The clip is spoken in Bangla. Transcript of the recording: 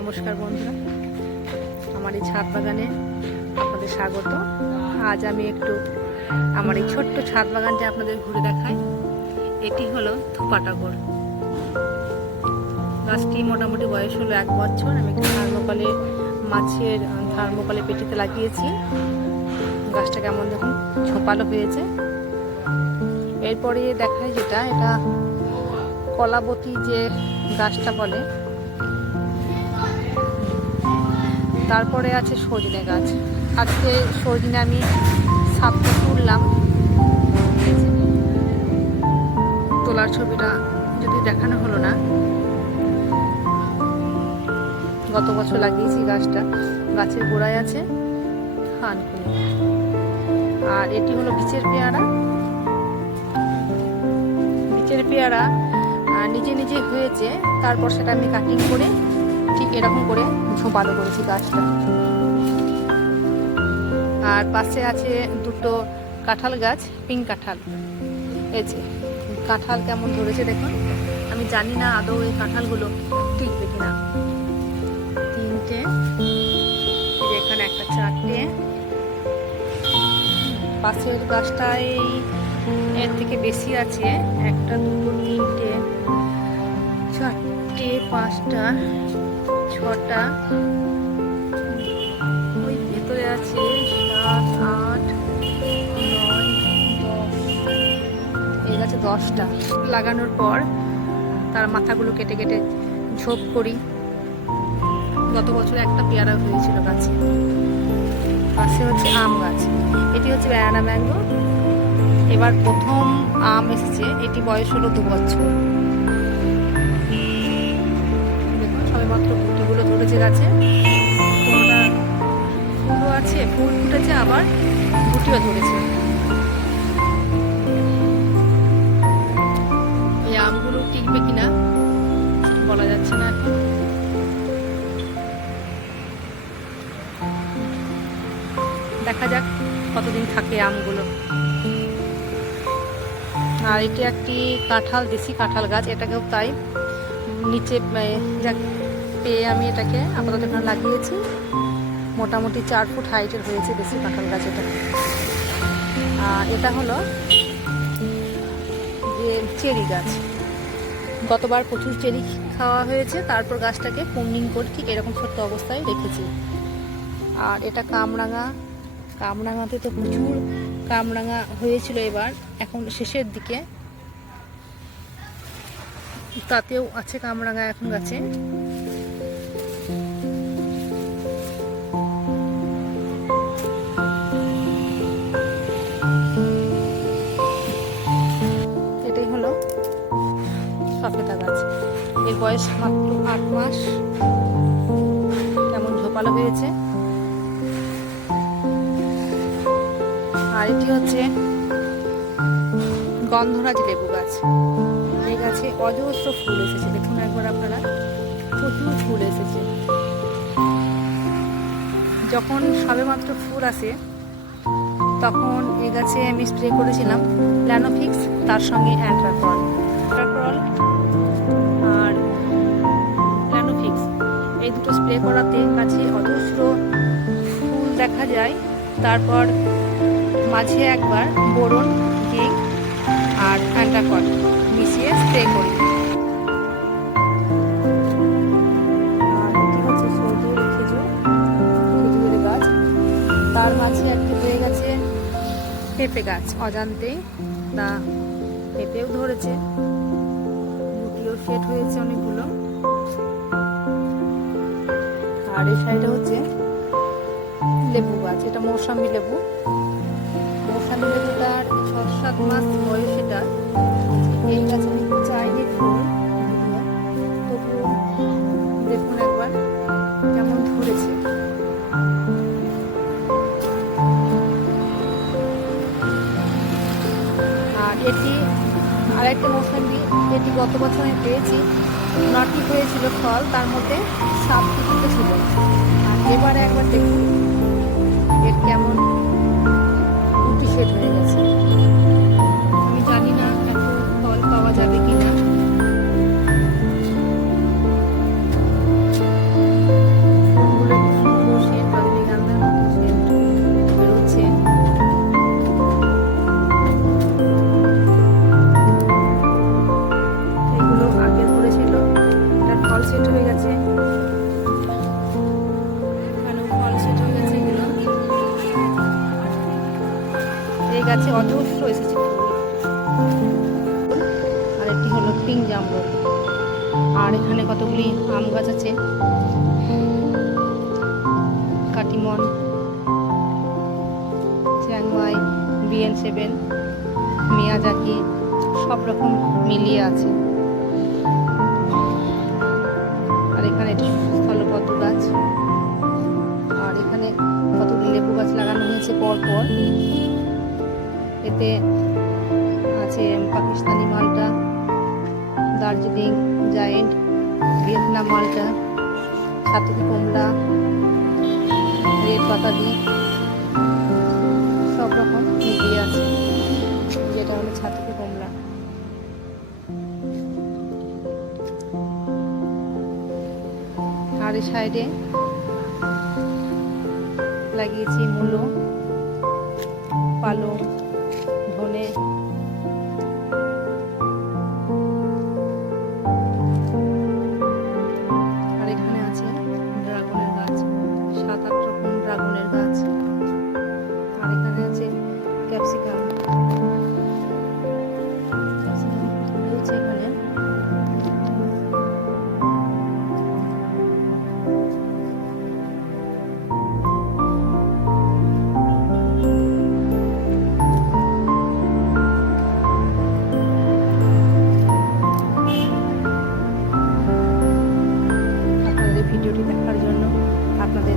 নমস্কার বন্ধুরা, আমার এই ছাদ বাগানে আপনাদের স্বাগত। আজ আমি একটু আমার এই ছোট্ট ছাদ বাগানটি আপনাদের ঘুরে দেখাই। এটি হলো থোপা টগর গাছটি। মোটামুটি বয়স হলো 1 বছর। আমি একটু থার্মোকলে মাছের থার্মোকলে পেটিতে লাগিয়েছি। গাছটা কেমন দেখুন ঝোপালো হয়েছে। এরপরে দেখাই এটা কলাবতী যে গাছটা বলে। তারপরে আছে সজনে গাছ। আজকে সজনে আমি 7টা তুললাম। তোলার ছবিটা যদি দেখানো হলো না, গত বছর লাগিয়েছি গাছটা। গাছের গোড়ায় আছে থানকুনি। আর এটি হলো বিচের পেয়ারা। বিচের পেয়ারা নিজে নিজে হয়েছে, তারপর সেটা আমি কাটিং করে ঠিক এরকম করে ঝোপালো করেছি গাছটা। আর পাশে আছে দুটো কাঁঠাল গাছ, পিঙ্ক কাঁঠাল। এই যে কাঁঠাল কেমন ধরেছে দেখুন। আমি জানি না আদৌ এই কাঁঠালগুলো টিকবে কিনা। 3টে, এখানে একটা 4টে। পাশের গাছটায় এর থেকে বেশি আছে, 1, 2, 3, 4, 5, 6টা। ওই ভেতরে আছে 7, 8, 9, 10। এই গাছে 10টা। লাগানোর পর তার মাথাগুলো কেটে কেটে ঝোপ করি। গত বছর একটা পেয়ারা হয়েছিল গাছে। পাশে হচ্ছে আম গাছ। এটি হচ্ছে ব্যানানা ম্যাঙ্গো। এবার প্রথম আম এসেছে। এটি বয়স হলো 2 বছর। দেখুন সবে মাত্র গুটিগুলো ধরেছে গাছে। কোনোটা ফুলও আছে, ফুল ফুটেছে, আবার গুটিও ধরেছে। এই আমগুলো টিকবে কিনা বলা যাচ্ছে না এখন। দেখা যাক কতদিন থাকে আমগুলো। আর এটি একটি কাঁঠাল, দেশি কাঁঠাল গাছ। এটাকেও তাই নিচে যাক পেয়ে আমি এটাকে আপাতত এখানে লাগিয়েছি। মোটামুটি 4 ফুট হাইটের হয়েছে দেশি কাঁঠাল গাছ এটা। আর এটা হলো যে চেরি গাছ। গতবার প্রচুর চেরি খাওয়া হয়েছে, তারপর গাছটাকে প্রুনিং করে ঠিক এরকম ছোট্ট অবস্থায় রেখেছি। আর এটা কামরাঙা। কামরাঙাতে তো প্রচুর কামরাঙা হয়েছিল এবার, এখন শেষের দিকে। তাতেও আছে কামরাঙা এখন গাছে। এটাই হলো সফেদা গাছ। এর বয়স মাত্র 8 মাস। কেমন ঝোপালো হয়েছে। আর এটি হচ্ছে গন্ধরাজ লেবু গাছ। এই গাছে অজস্র ফুল এসেছে। দেখুন একবার আপনারা, প্রচুর ফুল এসেছে। যখন সবেমাত্র ফুল আসে তখন এই গাছে আমি স্প্রে করেছিলাম প্ল্যানোফিক্স, তার সঙ্গে অ্যান্ট্রাকল আর প্ল্যানোফিক্স। এই দুটো স্প্রে করাতে গাছে অজস্র ফুল দেখা যায়। তারপর মাঝে একবার বোরন, জিঙ্ক আর অ্যান্ট্রাকল মিশিয়ে স্প্রে করি। আর এটি হচ্ছে খেজুরের গাছ। তার মাঝে একটি হয়ে গেছে পেঁপে গাছ অজান্তেই। তা পেঁপেও ধরেছে, গুটিও সেট হয়েছে অনেকগুলো। আর এই সাইডে হচ্ছে লেবু গাছ। এটা মৌসুমী লেবু। মৌসুমী লেবুটার 6-7 মাস বয়স। এটা এই গাছে আমি চাইনি ফুল, তবুও দেখুন একবার কেমন ধরেছে। আর এটি আরেকটা মৌসুমী। এটি গত বছর আমি পেয়েছি, 9টি হয়েছিল ফল, তার মধ্যে 7টি ছিল। আর এবারে একবার দেখুন এর কেমন গুটি সেট হয়ে গেছে। আমি জানি না এত ফল পাওয়া যাবে কিনা। এখানে কতগুলি আম গাছ আছে, কাটিমন, চ্যাংমাই, BN7, মিয়াজাকি সব রকম মিলিয়ে আছে। আর এখানে স্থলপদ্ম গাছ, আর এখানে কতগুলি লেবু গাছ লাগানো হয়েছে পর পর। এতে আছে পাকিস্তানি মালটা, দার্জিলিং জায়েন্ট, ভিয়েতনাম মালটা, ছাতকি কমলা, রেড বাতাবি সব রকম মিলিয়ে আছে। যেটা হলো ছাতকি কমলা। আর এই সাইডে লাগিয়েছি মূলো, পালং, ধনে, আর এখানে আছে ড্রাগনের গাছ, 7-8 রকম ড্রাগনের গাছ। আর এখানে আছে ক্যাপসিকাম রয়েছে এখানে। ভিডিওটি দেখার জন্য আপনাদের